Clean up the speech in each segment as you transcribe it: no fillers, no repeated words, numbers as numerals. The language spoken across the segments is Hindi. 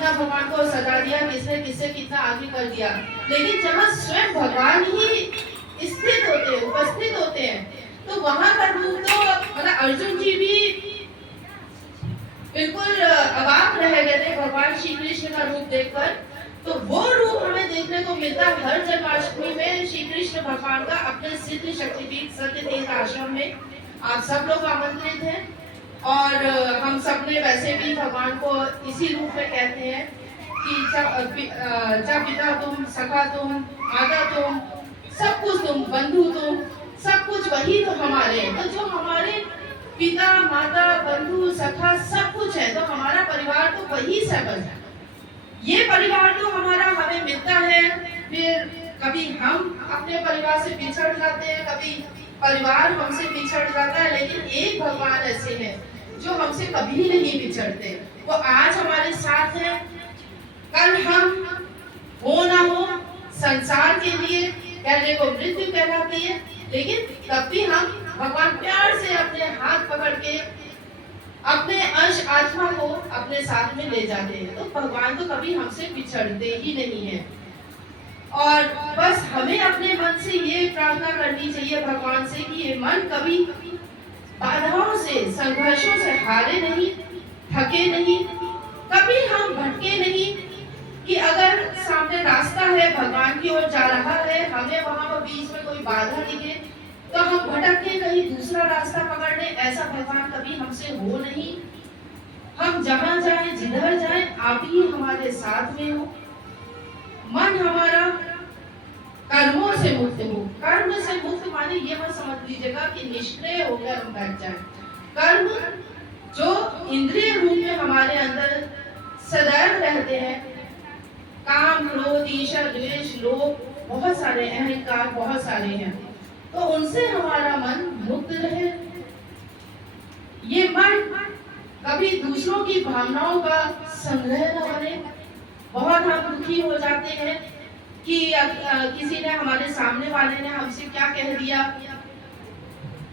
कितना भगवान को सजा दिया, किसने किससे कितना आगे कर दिया। लेकिन जब स्वयं भगवान ही स्थित होते हैं, उपस्थित होते हैं, तो वहां का रूप तो मतलब अर्जुन जी भी बिल्कुल अवाक रह गए थे भगवान श्री कृष्ण का रूप देखकर। तो वो रूप हमें देखने को मिलता हर जन्माष्टमी में श्री कृष्ण भगवान का अपने सिद्ध शक्तिपीठ सत्य तीर्थ आश्रम में। आप सब लोग आमंत्रित हैं और हम सब ने वैसे भी भगवान को इसी रूप में कहते हैं कि जब पिता तुम, सखा तुम, माता तुम, सब कुछ तुम, बंधु तुम, सब कुछ वही तो हमारे हैं। तो जो हमारे पिता, माता, बंधु, सखा सब कुछ है, तो हमारा परिवार तो वही सब है। ये परिवार तो हमारा हमें मिलता है, फिर कभी हम अपने परिवार से बिछड़ जाते हैं, कभी परिवार हमसे बिछड़ जाता है, लेकिन एक भगवान ऐसे हैं जो हमसे कभी नहीं बिछड़ते। वो आज हमारे साथ है, कल हम हो ना हो संसार के लिए कहने को मृत्यु कहलाती है, लेकिन तब भी हम भगवान प्यार से अपने हाथ पकड़ के अपने अंश आत्मा को अपने साथ में ले जाते हैं। तो भगवान तो कभी हमसे बिछड़ते ही नहीं है। और बस हमें अपने मन से ये प्रार्थना करनी चाहिए भगवान से कि ये मन कभी बाधाओं से, संघर्षों से हारे नहीं, थके नहीं, कभी हम भटके नहीं। कि अगर सामने रास्ता है, भगवान की ओर जा रहा है, हमें वहां पर बीच में कोई बाधा दिखे तो हम भटक के कहीं दूसरा रास्ता पकड़ ले, ऐसा भगवान कभी हमसे हो नहीं। हम जहां जाएं, जिधर जाएं, आप ही हमारे साथ में हो। मन हमारा कर्मों से मुक्त हो। कर्म से मुक्त माने ये मत समझ लीजिएगा कि निष्क्रिय होकर हम बैठ जाएं। कर्म जो इंद्रिय रूप में हमारे अंदर सदैव रहते हैं, काम, क्रोध, ईर्ष्या, द्वेष, लोभ, बहुत सारे अहंकार, बहुत सारे हैं, तो उनसे हमारा मन मुक्त रहे। ये मन कभी दूसरों की भावनाओं का संग्रह न बने। बहुत हम दुखी हो जाते हैं कि किसी ने, हमारे सामने वाले ने हमसे क्या कह दिया,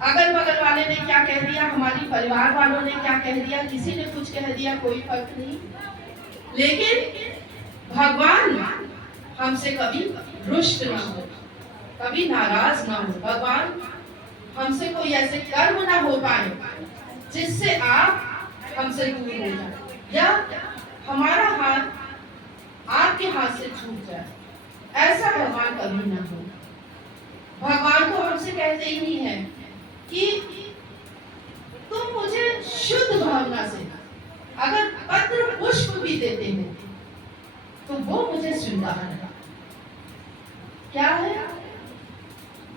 अगल बगल वाले ने क्या कह दिया, हमारी परिवार वालों ने क्या कह दिया, किसी ने कुछ कह दिया, कोई फर्क नहीं। लेकिन भगवान हमसे कभी रुष्ट ना हो, कभी नाराज ना हो। भगवान हमसे कोई ऐसे कर्म ना हो पाए जिससे आप हमसे दूर हो जाए या हमारा हाथ आपके हाथ से छूट जाए, ऐसा भगवान कभी ना हो। भगवान तो हमसे कहते ही है कि तुम मुझे शुद्ध भावना से अगर पत्र पुष्प भी देते हो तो वो मुझे स्वीकार है। क्या है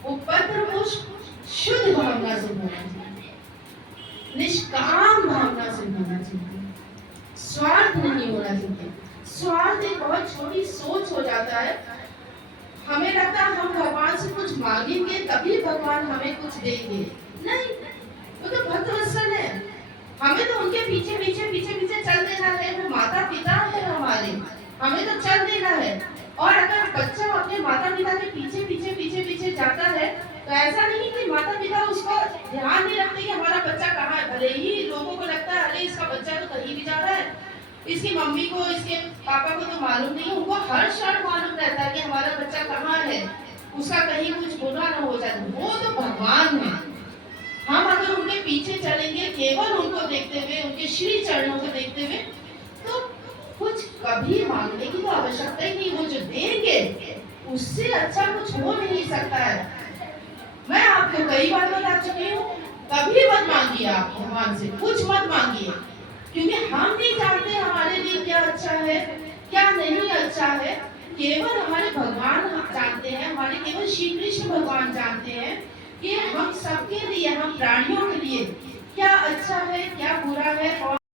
वो? पत्र पुष्प शुद्ध भावना से होना चाहिए, निष्काम भावना से होना चाहिए, स्वार्थ नहीं होना चाहिए। स्वार्थ एक बहुत छोटी सोच हो जाता है। हमें लगता है हम भगवान से कुछ मांगेंगे तभी भगवान हमें कुछ देंगे। नहीं, वो तो भक्तवत्सल है, हमें तो उनके पीछे पीछे पीछे पीछे चल देना है। वो माता पिता है हमारे, हमें तो चल देना है। और अगर बच्चा अपने माता पिता के पीछे पीछे पीछे पीछे जाता है तो ऐसा नहीं कि माता पिता उसको ध्यान नहीं रखते कि हमारा बच्चा कहाँ है। भले ही लोगों को लगता है अरे इसका बच्चा तो कहीं भी जा रहा है, इसकी मम्मी को, इसके पापा को तो मालूम नहीं, उनको हर क्षण मालूम रहता है कि हमारा बच्चा कहाँ है, उसका कहीं कुछ बुरा न हो जाए। वो तो भगवान है। हम अगर उनके पीछे चलेंगे केवल उनको देखते हुए, उनके श्री चरणों को देखते हुए, तो कुछ कभी मांगने की तो आवश्यकता ही नहीं। वो जो देंगे उससे अच्छा कुछ हो नहीं सकता है। मैं आपको कई बार बता चुकी हूँ, कभी मत मांगिए आप भगवान से, कुछ मत मांगिए, क्योंकि हम नहीं जानते हमारे लिए क्या अच्छा है, क्या नहीं अच्छा है। केवल हमारे भगवान जानते हैं, हमारे केवल श्री कृष्ण भगवान जानते हैं कि हम सबके लिए, हम प्राणियों के लिए क्या अच्छा है, क्या बुरा है।